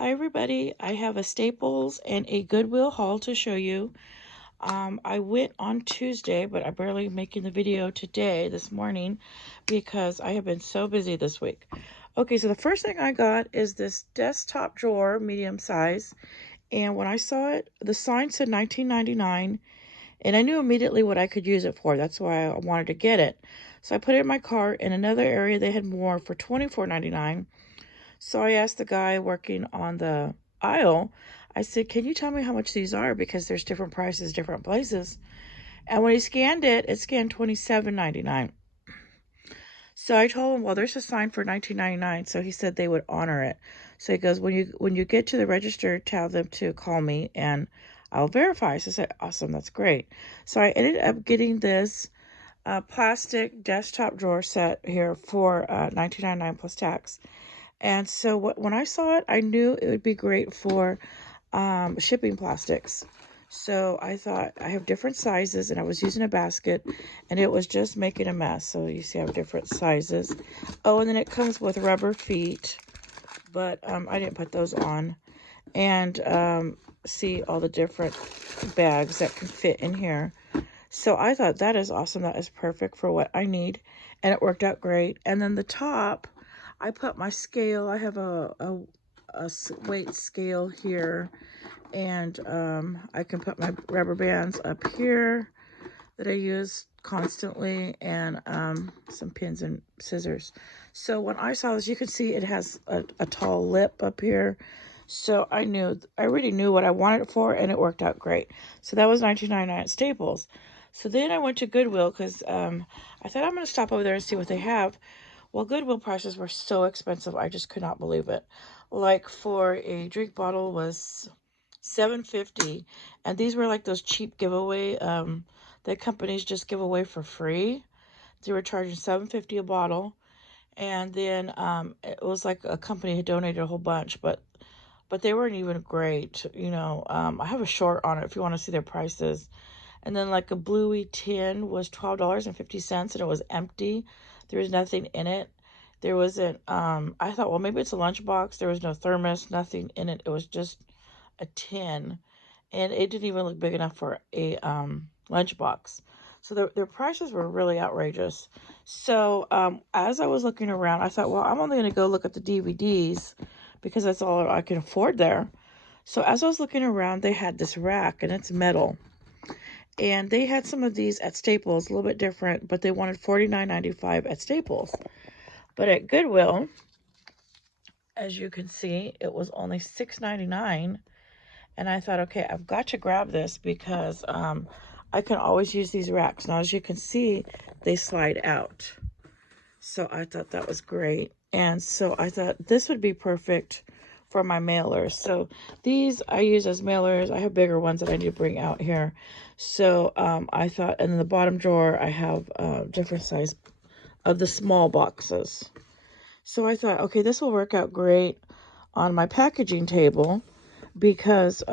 Hi everybody, I have a Staples and a Goodwill haul to show you. I went on Tuesday, but I'm barely making the video today, this morning, because I have been so busy this week. Okay, so the first thing I got is this desktop drawer, medium size, and when I saw it, the sign said $19.99, and I knew immediately what I could use it for. That's why I wanted to get it. So I put it in my cart. In another area, they had more for $24.99. So I asked the guy working on the aisle, I said, can you tell me how much these are? Because there's different prices, different places. And when he scanned it, it scanned $27.99. So I told him, well, there's a sign for $19.99. So he said they would honor it. So he goes, when you get to the register, tell them to call me and I'll verify. So I said, awesome, that's great. So I ended up getting this plastic desktop drawer set here for $19.99 plus tax. And so when I saw it, I knew it would be great for shipping plastics. So I thought I have different sizes, and I was using a basket, and it was just making a mess. So you see I have different sizes. Oh, and then it comes with rubber feet, but I didn't put those on. And see all the different bags that can fit in here. So I thought that is awesome. That is perfect for what I need. And it worked out great. And then the top, I put my scale. I have a weight scale here. And I can put my rubber bands up here that I use constantly. And some pins and scissors. So when I saw this, you can see it has a tall lip up here. So I already knew what I wanted it for, and it worked out great. So that was $19.99 at Staples. So then I went to Goodwill because I thought I'm going to stop over there and see what they have. Well, Goodwill prices were so expensive, I just could not believe it. Like for a drink bottle was $7.50, and these were like those cheap giveaway that companies just give away for free. They were charging $7.50 a bottle, and then it was like a company had donated a whole bunch, but they weren't even great. I have a short on it if you want to see their prices. And then like a bluey tin was $12.50, and it was empty. There was nothing in it. There wasn't, I thought, well, maybe it's a lunchbox. There was no thermos, nothing in it. It was just a tin. And it didn't even look big enough for a lunchbox. So their prices were really outrageous. So as I was looking around, I thought, well, I'm only going to go look at the DVDs because that's all I can afford there. So as I was looking around, they had this rack, and it's metal. And they had some of these at Staples, a little bit different, but they wanted $49.95 at Staples. But at Goodwill, as you can see, it was only $6.99. And I thought, okay, I've got to grab this because I can always use these racks. Now, as you can see, they slide out. So I thought that was great. And so I thought this would be perfect for my mailers. So these I use as mailers. I have bigger ones that I need to bring out here. So I thought, and in the bottom drawer, I have different size of the small boxes. So I thought, okay, this will work out great on my packaging table because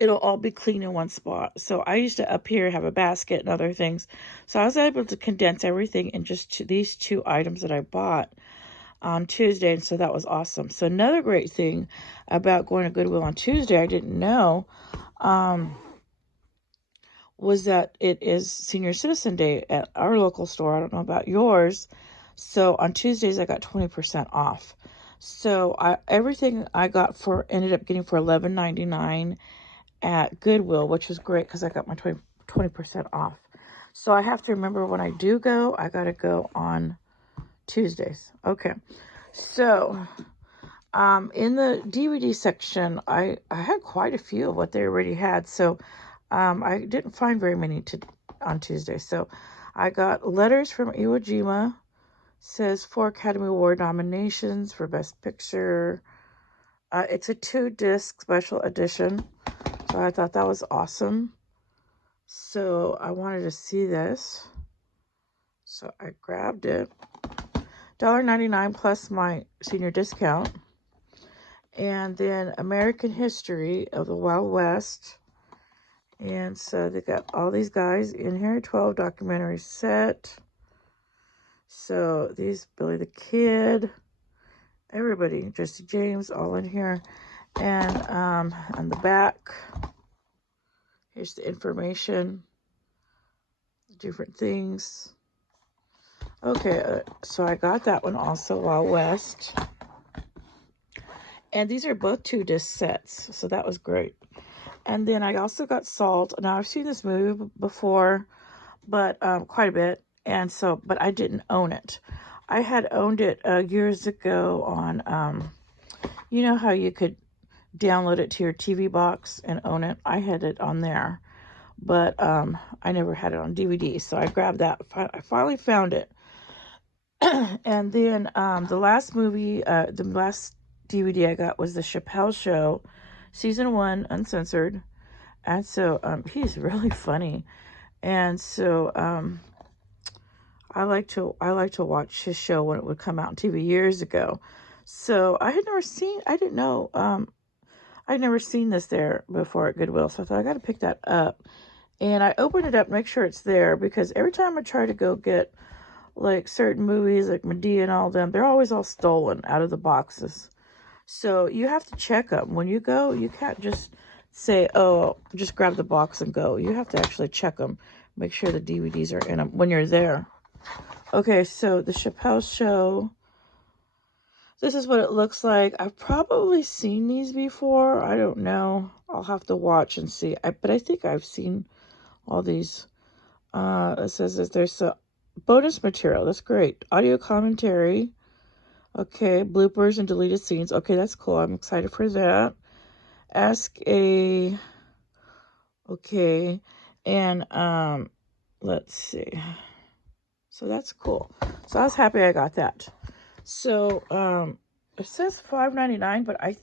it'll all be clean in one spot. So I used to up here have a basket and other things. So I was able to condense everything in just these two items that I bought on Tuesday. And so that was awesome. So another great thing about going to Goodwill on Tuesday, I didn't know, was that it is Senior Citizen Day at our local store. I don't know about yours. So on Tuesdays, I got 20% off. So everything I got ended up getting for $11.99 at Goodwill, which was great because I got my 20% off. So I have to remember when I do go, I got to go on Tuesdays. Okay. So in the DVD section, I had quite a few of what they already had. So I didn't find very many on Tuesday. So I got Letters from Iwo Jima. Says 4 Academy Award nominations for Best Picture. It's a 2-disc special edition. So I thought that was awesome. So I wanted to see this. So I grabbed it. $1.99 plus my senior discount. And then American History of the Wild West. And so they got all these guys in here. 12 documentary set. So these, Billy the Kid. everybody, Jesse James, all in here. And on the back, here's the information, different things. Okay, so I got that one also, Wild West. And these are both 2-disc sets, so that was great. And then I also got Salt. Now, I've seen this movie before, but quite a bit. And so, but I didn't own it. I had owned it years ago on, you know how you could download it to your TV box and own it? I had it on there, but I never had it on DVD. So I grabbed that. I finally found it. And then the last movie, the last DVD I got was The Chappelle Show, season 1, uncensored. And so he's really funny. And so I like to watch his show when it would come out on TV years ago. So I didn't know, I'd never seen this there before at Goodwill. So I thought I got to pick that up. And I opened it up, make sure it's there, because every time I try to go get like certain movies like Medea and all them, they're always all stolen out of the boxes. So you have to check them. When you go, you can't just say, oh, just grab the box and go. You have to actually check them, make sure the DVDs are in them when you're there. Okay, so the Chappelle Show. This is what it looks like. I've probably seen these before. I don't know. I'll have to watch and see. But I think I've seen all these. It says that there's a bonus material. That's great. Audio commentary. Okay, bloopers and deleted scenes. Okay, that's cool. I'm excited for that. Okay, and let's see. So that's cool. So I was happy I got that. So it says $5.99, but I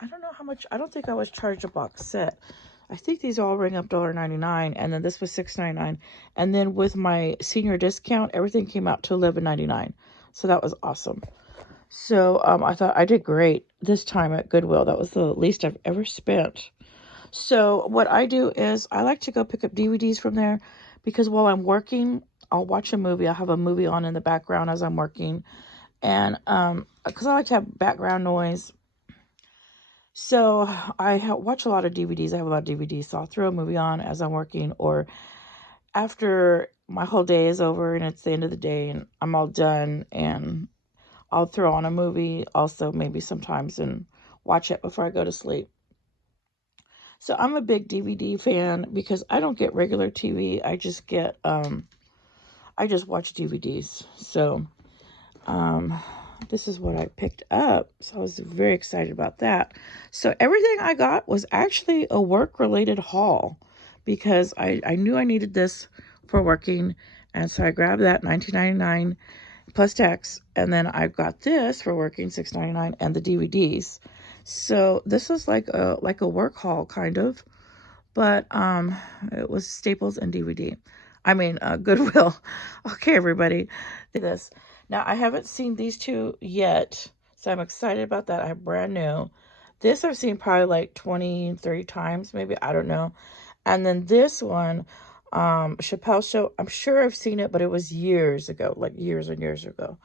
don't know how much. I don't think I was charged a box set. I think these all ring up $1.99, and then this was $6.99, and then with my senior discount, everything came out to $11.99. So that was awesome. So I thought I did great this time at Goodwill. That was the least I've ever spent. So what I do is I like to go pick up DVDs from there, because while I'm working, I'll watch a movie. I'll have a movie on in the background as I'm working, and because I like to have background noise. So I watch a lot of DVDs. I have a lot of DVDs, so I'll throw a movie on as I'm working, or after my whole day is over and it's the end of the day and I'm all done, and I'll throw on a movie also maybe sometimes and watch it before I go to sleep. So I'm a big DVD fan because I don't get regular TV. I just get I just watch DVDs. So this is what I picked up. So I was very excited about that. So everything I got was actually a work-related haul, because I knew I needed this for working. And so I grabbed that, $19.99 plus tax. And then I got this for working, $6.99, and the DVDs. So this is like a work haul kind of, but it was Staples and DVD. I mean, Goodwill. Okay, everybody, this. Now, I haven't seen these two yet, so I'm excited about that. I'm brand new. This I've seen probably like 20, 30 times, maybe. I don't know. And then this one, Chappelle Show, I'm sure I've seen it, but it was years ago, like years and years ago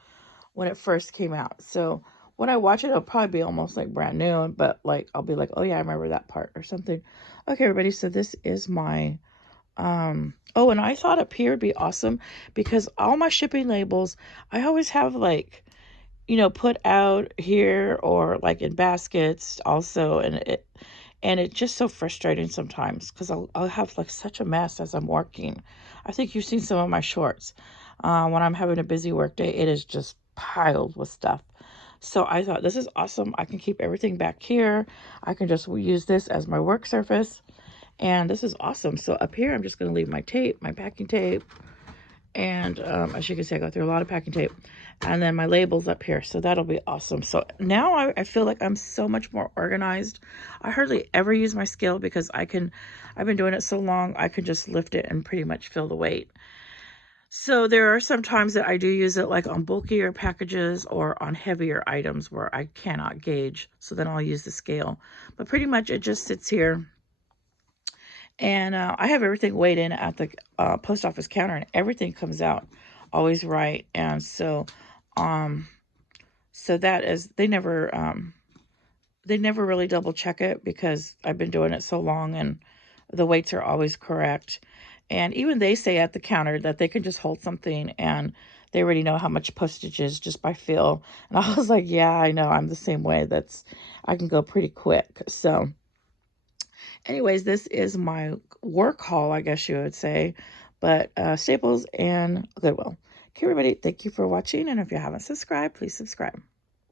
when it first came out. So when I watch it, it'll probably be almost like brand new, but like I'll be like, oh yeah, I remember that part or something. Okay, everybody, so this is my oh, and I thought up here would be awesome, because all my shipping labels, I always have like, put out here or like in baskets also, and it's just so frustrating sometimes, because I'll have like such a mess as I'm working. I think you've seen some of my shorts. When I'm having a busy work day, it is just piled with stuff. So I thought this is awesome. I can keep everything back here. I can just use this as my work surface. And this is awesome. So up here, I'm just going to leave my tape, my packing tape. And as you can see, I got through a lot of packing tape. And then my labels up here. So that'll be awesome. So now I feel like I'm so much more organized. I hardly ever use my scale, because I've been doing it so long, I can just lift it and pretty much feel the weight. So there are some times that I do use it, like on bulkier packages or on heavier items where I cannot gauge. So then I'll use the scale. But pretty much it just sits here. And I have everything weighed in at the post office counter, and everything comes out always right. And so So that is, they never really double check it because I've been doing it so long and the weights are always correct. And even they say at the counter that they can just hold something and they already know how much postage is just by feel. And I was like, yeah, I know, I'm the same way. I can go pretty quick. So anyways, this is my work haul, I guess you would say, but Staples and Goodwill. Okay, everybody, thank you for watching. And if you haven't subscribed, please subscribe.